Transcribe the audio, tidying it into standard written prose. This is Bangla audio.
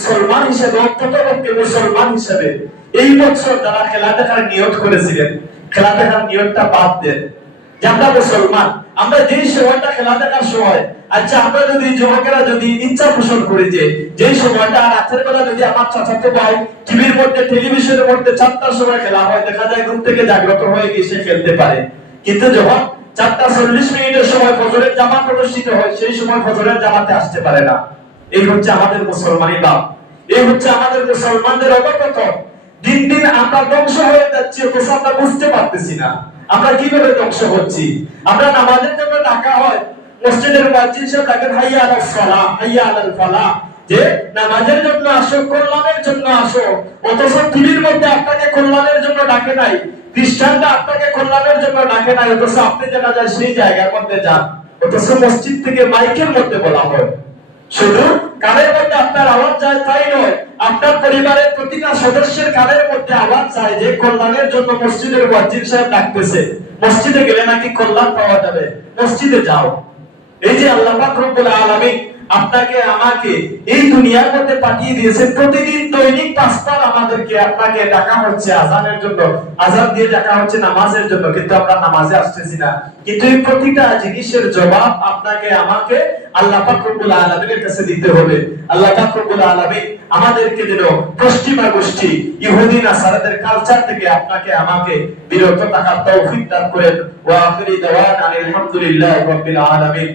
মুসলমান হিসেবে, অন্ততপক্ষে মুসলমান হিসেবে এই বছর যারা খেলা দেখার নিয়ত করেছিলেন, খেলা দেখার নিয়তটা বাদ দেন। যে আমরা মুসলমান, আমরা যেই সময়টা খেলা দেখার সময়, আচ্ছা আমরা যদি যুবকেরা যদি ইচ্ছা পোষণ করি যে যেই সময়টা রাতের বেলা যদি আমার চাচাতো ভাই টিভির মধ্যে টেলিভিশনের মধ্যে 4টার সময় খেলা হয়, দেখা যায় ঘুম থেকে জাগ্রত হয়ে গিয়ে সে খেলতে পারে, কিন্তু যখন 4:40 সময় ফজরের জামাত অনুষ্ঠিত হয়, সেই সময় ফজরের জামাতে আসতে পারে না। এই হচ্ছে আমাদের মুসলমানি ভাব, এই হচ্ছে আমাদের মুসলমানদের অবকথন। দিন দিন আমরা ধ্বংস হয়ে যাচ্ছি, অথচ আমরা বুঝতে পারতেছি না আমরা কিভাবে ধ্বংস হচ্ছি। আমরা নামাজের জন্য ডাকা হয়, মসজিদের মুয়াজ্জিন সাহেব ডাকেন হাইয়া আলাস সালাহ, হাইয়া আলাল ফালাহ, যে নামাজের জন্য আসো, কল্যাণের জন্য আসো, অথচ টিভির মধ্যে আপনাকে কল্যাণের জন্য ডাকে নাই, খ্রিস্টানরা আপনাকে কল্যাণের জন্য ডাকে নাই, অথচ আপনি যেটা যায় সেই জায়গার মধ্যে যান। অথচ মসজিদ থেকে মাইকের মধ্যে বলা হয়, শুধু কানের মধ্যে আপনার আওয়াজ যায় তাই নয়, আপনার পরিবারের প্রতিটা সদস্যের কানের মধ্যে আওয়াজ যায় যে কল্যাণের জন্য মসজিদের মুয়াজ্জিন সাহেব ডাকতেছে, মসজিদে গেলে নাকি কল্যাণ পাওয়া যাবে, মসজিদে যাও। এই যে আল্লাহ পাক রব্বুল আলামিন আপনাকে আমাকে এই দুনিয়ার মধ্যে পাঠিয়ে দিয়েছে, প্রতিদিন দৈনিক 5 বার আমাদেরকে আপনাকে ডাকা হচ্ছে আযানের জন্য, আযান দিয়ে ডাকা হচ্ছে নামাজের জন্য, কিন্তু আমরা নামাজে আসতেছি না। কিন্তু এই প্রতিটা জিনিসের জবাব আপনাকে আমাকে আল্লাহ পাক রব্বুল আলামিনের কাছে দিতে হবে। আল্লাহ পাক রব্বুল আলামিন আমাদেরকে যেন পশ্চিমা গোষ্ঠী ইহুদি নাসারাদের কালচার থেকে আপনাকে আমাকে বিরত থাকার তৌফিক দান করেন। ওয়া আখিরি দাওয়ানা আলহামদুলিল্লাহি রাব্বিল আলামিন।